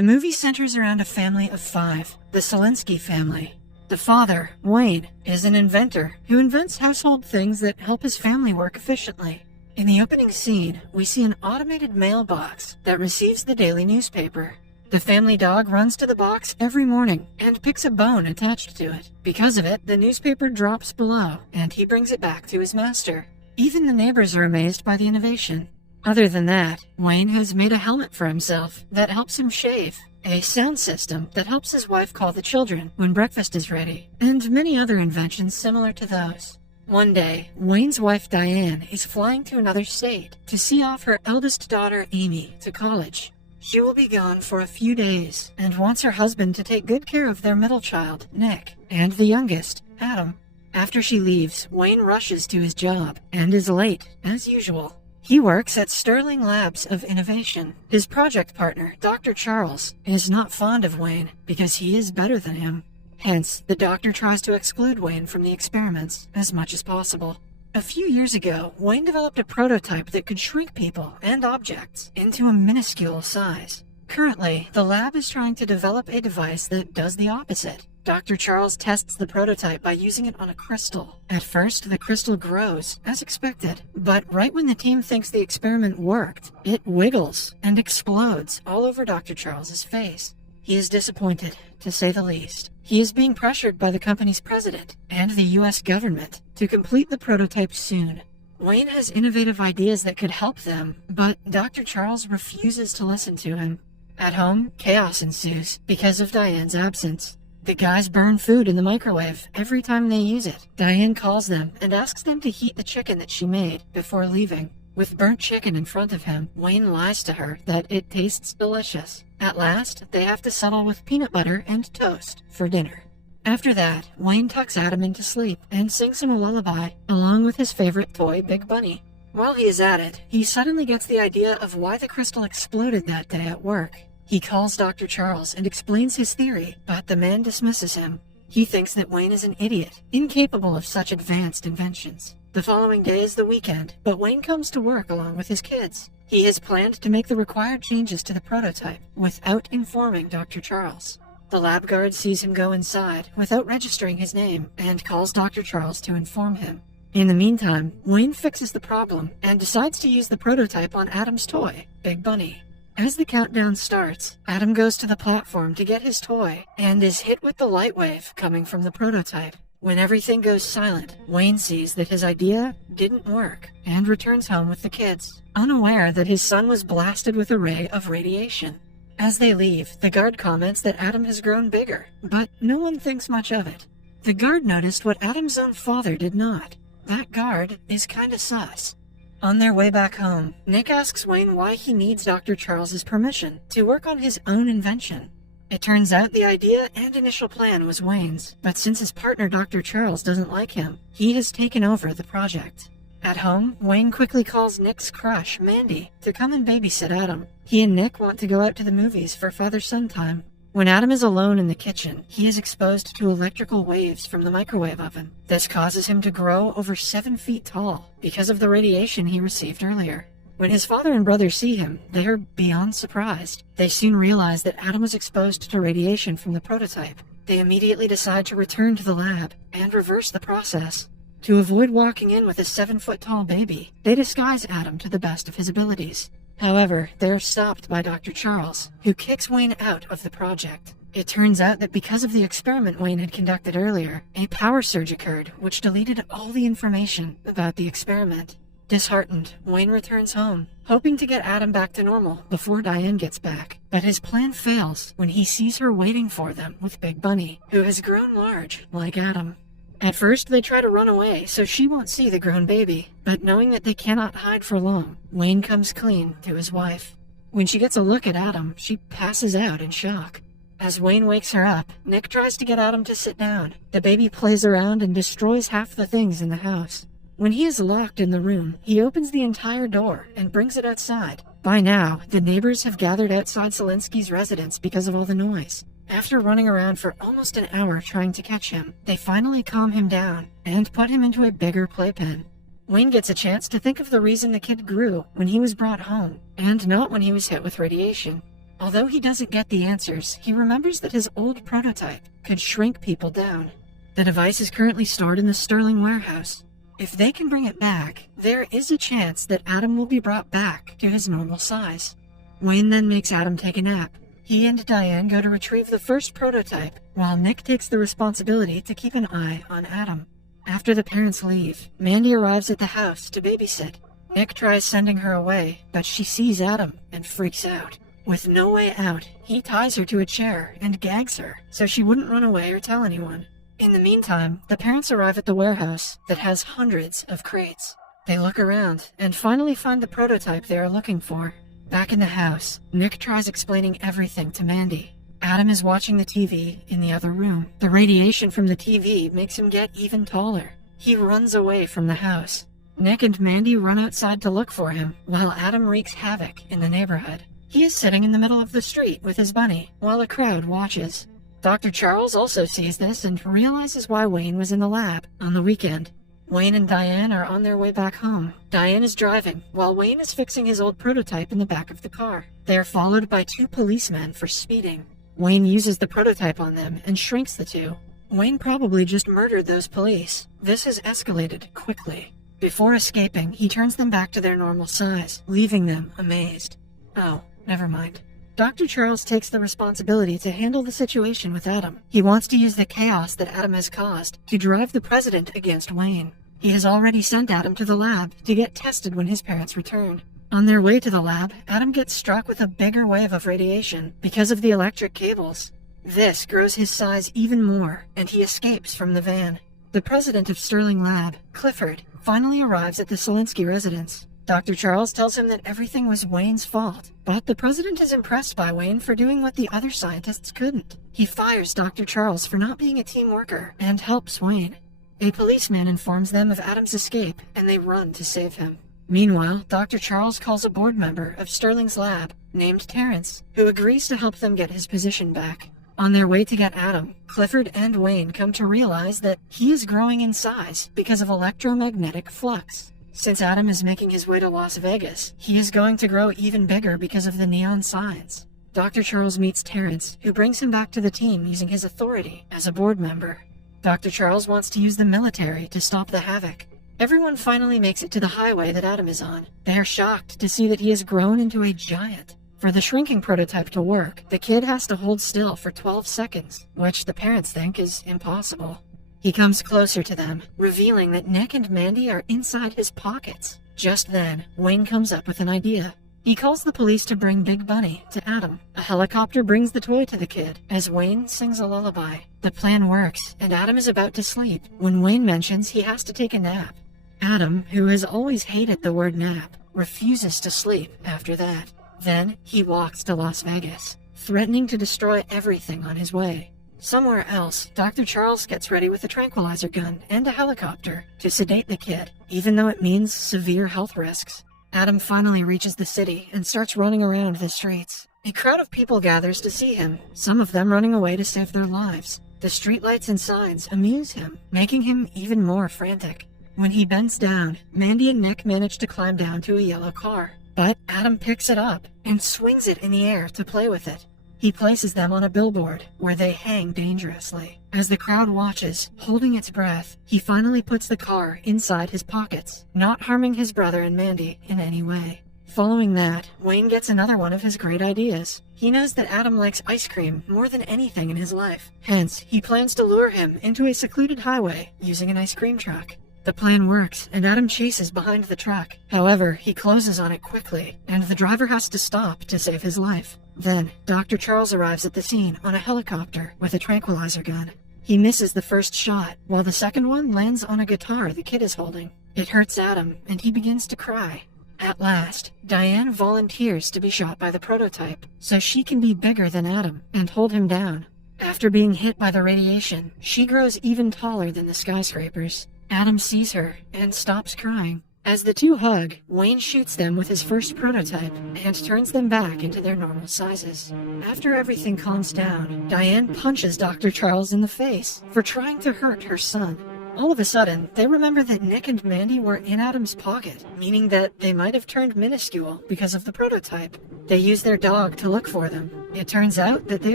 The movie centers around a family of 5, the Selinsky family. The father, Wayne, is an inventor who invents household things that help his family work efficiently. In the opening scene, we see an automated mailbox that receives the daily newspaper. The family dog runs to the box every morning and picks a bone attached to it. Because of it, the newspaper drops below, and he brings it back to his master. Even the neighbors are amazed by the innovation. Other than that, Wayne has made a helmet for himself that helps him shave, a sound system that helps his wife call the children when breakfast is ready, and many other inventions similar to those. One day, Wayne's wife Diane is flying to another state to see off her eldest daughter Amy to college. She will be gone for a few days and wants her husband to take good care of their middle child, Nick, and the youngest, Adam. After she leaves, Wayne rushes to his job and is late, as usual. He works at Sterling Labs of Innovation. His project partner, Dr. Charles, is not fond of Wayne because he is better than him. Hence, the doctor tries to exclude Wayne from the experiments as much as possible. A few years ago, Wayne developed a prototype that could shrink people and objects into a minuscule size. Currently, the lab is trying to develop a device that does the opposite. Dr. Charles tests the prototype by using it on a crystal. At first, the crystal grows, as expected, but right when the team thinks the experiment worked, it wiggles and explodes all over Dr. Charles's face. He is disappointed, to say the least. He is being pressured by the company's president and the U.S. government to complete the prototype soon. Wayne has innovative ideas that could help them, but Dr. Charles refuses to listen to him. At home, chaos ensues because of Diane's absence. The guys burn food in the microwave every time they use it. Diane calls them and asks them to heat the chicken that she made before leaving. With burnt chicken in front of him, Wayne lies to her that it tastes delicious. At last, they have to settle with peanut butter and toast for dinner. After that, Wayne tucks Adam into sleep and sings him a lullaby, along with his favorite toy, Big Bunny. While he is at it, he suddenly gets the idea of why the crystal exploded that day at work. He calls Dr. Charles and explains his theory, but the man dismisses him. He thinks that Wayne is an idiot, incapable of such advanced inventions. The following day is the weekend, but Wayne comes to work along with his kids. He has planned to make the required changes to the prototype without informing Dr. Charles. The lab guard sees him go inside without registering his name and calls Dr. Charles to inform him. In the meantime, Wayne fixes the problem and decides to use the prototype on Adam's toy, Big Bunny. As the countdown starts, Adam goes to the platform to get his toy and is hit with the light wave coming from the prototype. When everything goes silent, Wayne sees that his idea didn't work and returns home with the kids, unaware that his son was blasted with a ray of radiation. As they leave, the guard comments that Adam has grown bigger, but no one thinks much of it. The guard noticed what Adam's own father did not. That guard is kinda sus. On their way back home, Nick asks Wayne why he needs Dr. Charles's permission to work on his own invention. It turns out the idea and initial plan was Wayne's, but since his partner Dr. Charles doesn't like him, he has taken over the project. At home, Wayne quickly calls Nick's crush, Mandy, to come and babysit Adam. He and Nick want to go out to the movies for father-son time. When Adam is alone in the kitchen, he is exposed to electrical waves from the microwave oven. This causes him to grow over 7 feet tall because of the radiation he received earlier. When his father and brother see him, they are beyond surprised. They soon realize that Adam was exposed to radiation from the prototype. They immediately decide to return to the lab and reverse the process. To avoid walking in with a 7-foot-tall baby, they disguise Adam to the best of his abilities. However, they're stopped by Dr. Charles, who kicks Wayne out of the project. It turns out that because of the experiment Wayne had conducted earlier, a power surge occurred which deleted all the information about the experiment. Disheartened, Wayne returns home, hoping to get Adam back to normal before Diane gets back. But his plan fails when he sees her waiting for them with Big Bunny, who has grown large like Adam. At first, they try to run away so she won't see the grown baby, but knowing that they cannot hide for long, Wayne comes clean to his wife. When she gets a look at Adam, she passes out in shock. As Wayne wakes her up, Nick tries to get Adam to sit down. The baby plays around and destroys half the things in the house. When he is locked in the room, he opens the entire door and brings it outside. By now, the neighbors have gathered outside Selinsky's residence because of all the noise. After running around for almost an hour trying to catch him, they finally calm him down and put him into a bigger playpen. Wayne gets a chance to think of the reason the kid grew when he was brought home, and not when he was hit with radiation. Although he doesn't get the answers, he remembers that his old prototype could shrink people down. The device is currently stored in the Sterling warehouse. If they can bring it back, there is a chance that Adam will be brought back to his normal size. Wayne then makes Adam take a nap. He and Diane go to retrieve the first prototype, while Nick takes the responsibility to keep an eye on Adam. After the parents leave, Mandy arrives at the house to babysit. Nick tries sending her away, but she sees Adam and freaks out. With no way out, he ties her to a chair and gags her so she wouldn't run away or tell anyone. In the meantime, the parents arrive at the warehouse that has hundreds of crates. They look around and finally find the prototype they are looking for. Back in the house, Nick tries explaining everything to Mandy. Adam is watching the TV in the other room. The radiation from the TV makes him get even taller. He runs away from the house. Nick and Mandy run outside to look for him, while Adam wreaks havoc in the neighborhood. He is sitting in the middle of the street with his bunny, while a crowd watches. Dr. Charles also sees this and realizes why Wayne was in the lab on the weekend. Wayne and Diane are on their way back home. Diane is driving, while Wayne is fixing his old prototype in the back of the car. They are followed by two policemen for speeding. Wayne uses the prototype on them and shrinks the two. Wayne probably just murdered those police. This has escalated quickly. Before escaping, he turns them back to their normal size, leaving them amazed. Oh, never mind. Dr. Charles takes the responsibility to handle the situation with Adam. He wants to use the chaos that Adam has caused to drive the president against Wayne. He has already sent Adam to the lab to get tested when his parents return. On their way to the lab, Adam gets struck with a bigger wave of radiation because of the electric cables. This grows his size even more, and he escapes from the van. The president of Sterling Lab, Clifford, finally arrives at the Selinsky residence. Dr. Charles tells him that everything was Wayne's fault, but the president is impressed by Wayne for doing what the other scientists couldn't. He fires Dr. Charles for not being a team worker and helps Wayne. A policeman informs them of Adam's escape, and they run to save him. Meanwhile, Dr. Charles calls a board member of Sterling's lab, named Terrence, who agrees to help them get his position back. On their way to get Adam, Clifford and Wayne come to realize that he is growing in size because of electromagnetic flux. Since Adam is making his way to Las Vegas, he is going to grow even bigger because of the neon signs. Dr. Charles meets Terrence, who brings him back to the team using his authority as a board member. Dr. Charles wants to use the military to stop the havoc. Everyone finally makes it to the highway that Adam is on. They are shocked to see that he has grown into a giant. For the shrinking prototype to work, the kid has to hold still for 12 seconds, which the parents think is impossible. He comes closer to them, revealing that Nick and Mandy are inside his pockets. Just then, Wayne comes up with an idea. He calls the police to bring Big Bunny to Adam. A helicopter brings the toy to the kid as Wayne sings a lullaby. The plan works, and Adam is about to sleep when Wayne mentions he has to take a nap. Adam, who has always hated the word nap, refuses to sleep after that. Then, he walks to Las Vegas, threatening to destroy everything on his way. Somewhere else, Dr. Charles gets ready with a tranquilizer gun and a helicopter to sedate the kid, even though it means severe health risks. Adam finally reaches the city and starts running around the streets. A crowd of people gathers to see him, some of them running away to save their lives. The streetlights and signs amuse him, making him even more frantic. When he bends down, Mandy and Nick manage to climb down to a yellow car. But Adam picks it up and swings it in the air to play with it. He places them on a billboard, where they hang dangerously. As the crowd watches, holding its breath, he finally puts the car inside his pockets, not harming his brother and Mandy in any way. Following that, Wayne gets another one of his great ideas. He knows that Adam likes ice cream more than anything in his life. Hence, he plans to lure him into a secluded highway using an ice cream truck. The plan works, and Adam chases behind the truck. However, he closes on it quickly, and the driver has to stop to save his life. Then, Dr. Charles arrives at the scene on a helicopter with a tranquilizer gun. He misses the first shot, while the second one lands on a guitar the kid is holding. It hurts Adam, and he begins to cry. At last, Diane volunteers to be shot by the prototype, so she can be bigger than Adam and hold him down. After being hit by the radiation, she grows even taller than the skyscrapers. Adam sees her and stops crying. As the two hug, Wayne shoots them with his first prototype and turns them back into their normal sizes. After everything calms down, Diane punches Dr. Charles in the face for trying to hurt her son. All of a sudden, they remember that Nick and Mandy were in Adam's pocket, meaning that they might have turned minuscule because of the prototype. They use their dog to look for them. It turns out that they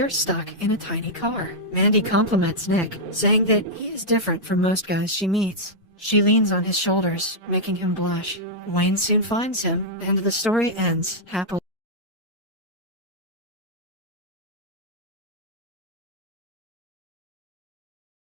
are stuck in a tiny car. Mandy compliments Nick, saying that he is different from most guys she meets. She leans on his shoulders, making him blush. Wayne soon finds him, and the story ends happily.